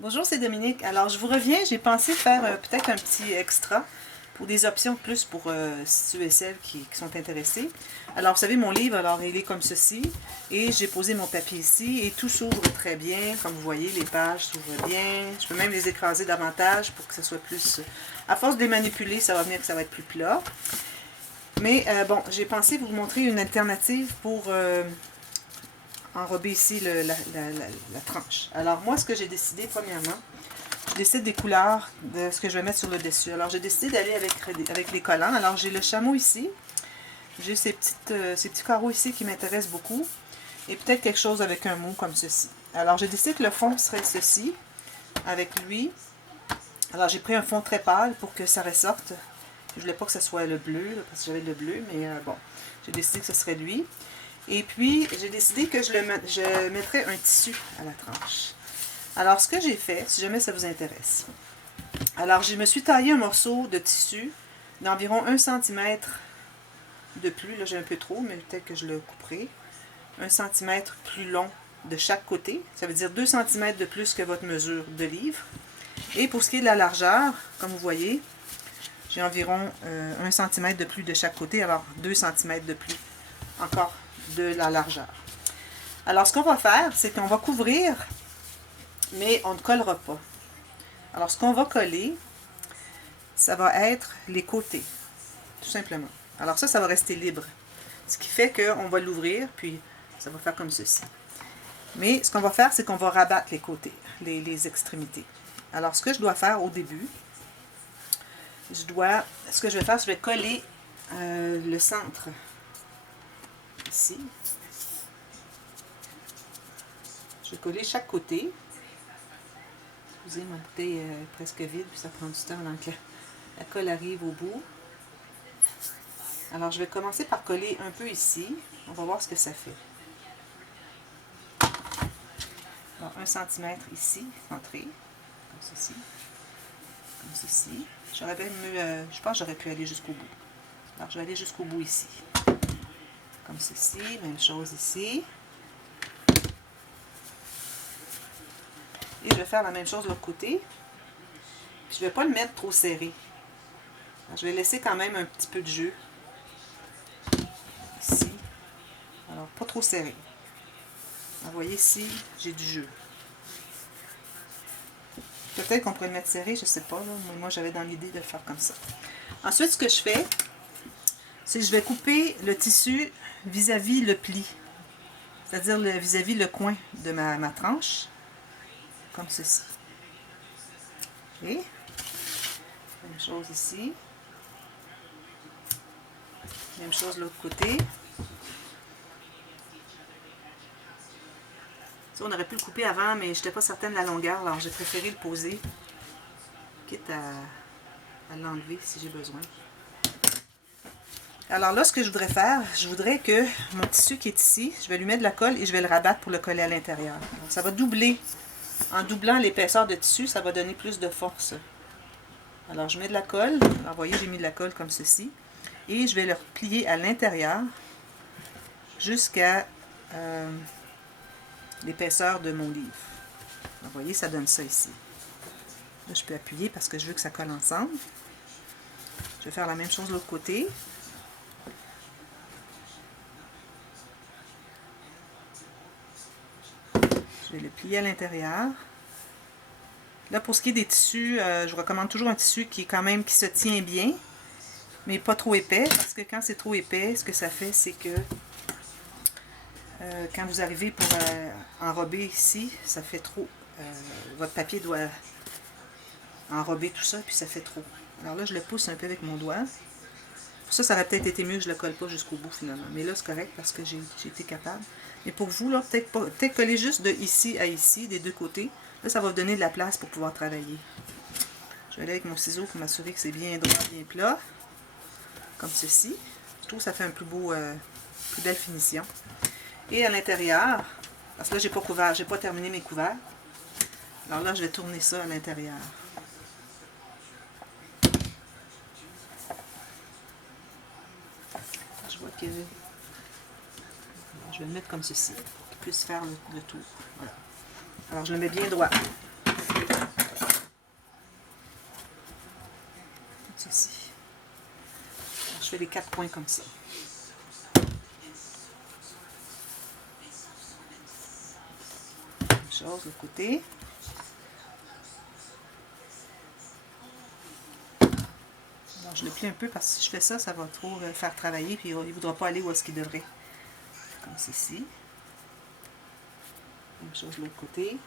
Bonjour, c'est Dominique. Alors, je vous reviens, j'ai pensé faire peut-être un petit extra pour des options plus pour ceux et celles qui sont intéressés. Alors, vous savez, mon livre, alors il est comme ceci, et j'ai posé mon papier ici, et tout s'ouvre très bien. Comme vous voyez, les pages s'ouvrent bien. Je peux même les écraser davantage pour que ce soit plus... À force de les manipuler, ça va venir que ça va être plus plat. Mais bon, j'ai pensé vous montrer une alternative pour... enrober ici la tranche. Alors moi, ce que j'ai décidé premièrement, je décide des couleurs de ce que je vais mettre sur le dessus. Alors j'ai décidé d'aller avec les collants. Alors j'ai le chameau ici, j'ai ces petits carreaux ici qui m'intéressent beaucoup, et peut-être quelque chose avec un mot comme ceci. Alors j'ai décidé que le fond serait ceci, avec lui. Alors j'ai pris un fond très pâle pour que ça ressorte. Je voulais pas que ce soit le bleu, là, parce que j'avais le bleu, mais bon, j'ai décidé que ce serait lui. Et puis, j'ai décidé que je mettrais un tissu à la tranche. Alors, ce que j'ai fait, si jamais ça vous intéresse. Alors, je me suis taillé un morceau de tissu d'environ 1 cm de plus. Là, j'ai un peu trop, mais peut-être que je le couperai. 1 cm plus long de chaque côté. Ça veut dire 2 cm de plus que votre mesure de livre. Et pour ce qui est de la largeur, comme vous voyez, j'ai environ 1 cm de plus de chaque côté. Alors, 2 cm de plus encore de la largeur. Alors, ce qu'on va faire, c'est qu'on va couvrir, mais on ne collera pas. Alors, ce qu'on va coller, ça va être les côtés, tout simplement. Alors ça va rester libre. Ce qui fait qu'on va l'ouvrir, puis ça va faire comme ceci. Mais ce qu'on va faire, c'est qu'on va rabattre les côtés, les extrémités. Alors, ce que je dois faire au début, ce que je vais faire, je vais coller le centre ici. Je vais coller chaque côté. Excusez, ma bouteille est presque vide, puis ça prend du temps avant que la colle arrive au bout. Alors, je vais commencer par coller un peu ici. On va voir ce que ça fait. Alors, 1 cm ici, centré, comme ceci. Comme ceci. Je pense que j'aurais pu aller jusqu'au bout. Alors, je vais aller jusqu'au bout ici. Comme ceci, même chose ici. Et je vais faire la même chose de l'autre côté. Puis, je ne vais pas le mettre trop serré. Alors, je vais laisser quand même un petit peu de jeu. Ici. Alors, pas trop serré. Vous voyez ici, j'ai du jeu. Peut-être qu'on pourrait le mettre serré, je ne sais pas. Là. Moi, j'avais dans l'idée de le faire comme ça. Ensuite, ce que je fais, c'est que je vais couper le tissu vis-à-vis le pli. C'est-à-dire vis-à-vis le coin de ma tranche. Comme ceci. OK. Même chose ici. Même chose de l'autre côté. Ça, on aurait pu le couper avant, mais je n'étais pas certaine de la longueur, alors j'ai préféré le poser, quitte à l'enlever si j'ai besoin. Alors là, ce que je voudrais faire, je voudrais que mon tissu qui est ici, je vais lui mettre de la colle et je vais le rabattre pour le coller à l'intérieur. Donc ça va doubler. En doublant l'épaisseur de tissu, ça va donner plus de force. Alors je mets de la colle. Alors vous voyez, j'ai mis de la colle comme ceci. Et je vais le plier à l'intérieur jusqu'à l'épaisseur de mon livre. Vous voyez, ça donne ça ici. Là, je peux appuyer parce que je veux que ça colle ensemble. Je vais faire la même chose de l'autre côté. Je vais le plier à l'intérieur. Là, pour ce qui est des tissus, je recommande toujours un tissu qui se tient bien, mais pas trop épais, parce que quand c'est trop épais, ce que ça fait, c'est que quand vous arrivez pour enrober ici, ça fait trop. Votre papier doit enrober tout ça, puis ça fait trop. Alors là, je le pousse un peu avec mon doigt. Pour ça, ça aurait peut-être été mieux que je ne le colle pas jusqu'au bout finalement. Mais là, c'est correct parce que j'ai été capable. Mais pour vous, là, peut-être coller juste de ici à ici, des deux côtés. Là, ça va vous donner de la place pour pouvoir travailler. Je vais aller avec mon ciseau pour m'assurer que c'est bien droit, bien plat. Comme ceci. Je trouve que ça fait un plus belle finition. Et à l'intérieur, parce que là, j'ai pas terminé mes couverts. Alors là, je vais tourner ça à l'intérieur. Je vois que je vais le mettre comme ceci, pour qu'il puisse faire le tour. Voilà. Alors, je le mets bien droit. fais les 4 points comme ça. Même chose de l'autre côté. Alors, je le plie un peu parce que si je fais ça, ça va trop le faire travailler puis il ne voudra pas aller où est-ce qu'il devrait. Comme ceci. Même chose de l'autre côté.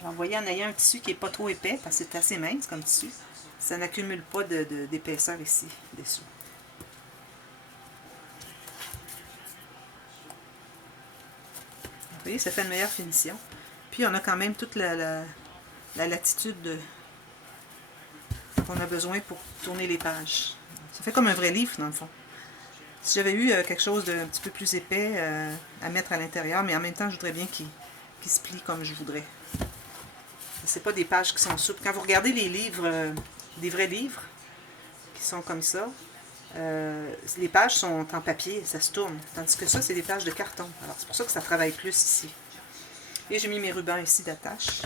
Alors, vous voyez, en ayant un tissu qui n'est pas trop épais, parce que c'est assez mince comme tissu, ça n'accumule pas d'épaisseur ici, dessous. Vous voyez, ça fait une meilleure finition. Puis, on a quand même toute la latitude qu'on a besoin pour tourner les pages. Ça fait comme un vrai livre, dans le fond. Si j'avais eu quelque chose d'un petit peu plus épais à mettre à l'intérieur, mais en même temps, je voudrais bien qu'il se plie comme je voudrais. C'est pas des pages qui sont souples. Quand vous regardez les livres, des vrais livres, qui sont comme ça, les pages sont en papier, ça se tourne. Tandis que ça, c'est des pages de carton. Alors, c'est pour ça que ça travaille plus ici. Et j'ai mis mes rubans ici d'attache.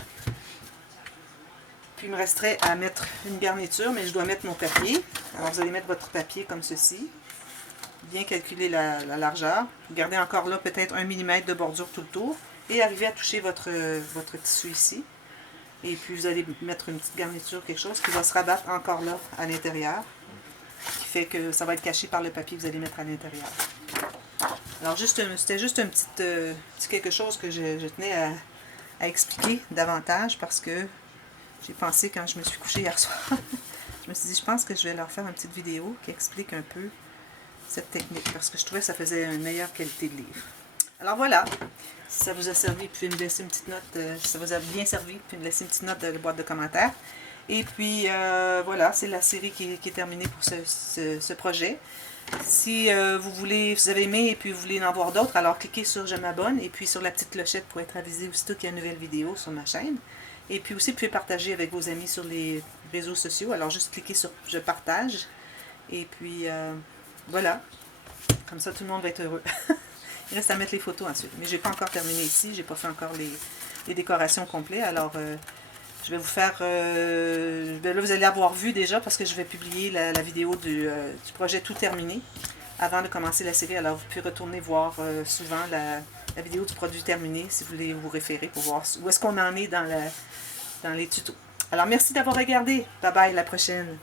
Puis, il me resterait à mettre une garniture, mais je dois mettre mon papier. Alors, vous allez mettre votre papier comme ceci. Bien calculer la largeur. Gardez encore là peut-être 1 mm de bordure tout le tour. Et arriver à toucher votre tissu ici. Et puis vous allez mettre une petite garniture, quelque chose qui va se rabattre encore là à l'intérieur. Qui fait que ça va être caché par le papier que vous allez mettre à l'intérieur. Alors c'était juste un petit quelque chose que je tenais à expliquer davantage parce que j'ai pensé quand je me suis couchée hier soir. Je me suis dit, je pense que je vais leur faire une petite vidéo qui explique un peu cette technique parce que je trouvais que ça faisait une meilleure qualité de livre. Alors voilà, si ça vous a servi, vous pouvez me laisser une petite note, si ça vous a bien servi, vous pouvez me laisser une petite note dans la boîte de commentaires. Et puis voilà, c'est la série qui est terminée pour ce projet. Si vous avez aimé et puis vous voulez en voir d'autres, alors cliquez sur je m'abonne et puis sur la petite clochette pour être avisé aussitôt qu'il y a une nouvelle vidéo sur ma chaîne. Et puis aussi, vous pouvez partager avec vos amis sur les réseaux sociaux. Alors juste cliquez sur je partage. Et puis voilà, comme ça tout le monde va être heureux. Il reste à mettre les photos ensuite. Mais je n'ai pas encore terminé ici. Je n'ai pas fait encore les décorations complètes. Alors, je vais vous faire... là, vous allez avoir vu déjà parce que je vais publier la vidéo du projet tout terminé avant de commencer la série. Alors, vous pouvez retourner voir souvent la vidéo du produit terminé si vous voulez vous référer pour voir où est-ce qu'on en est dans les tutos. Alors, merci d'avoir regardé. Bye bye, à la prochaine.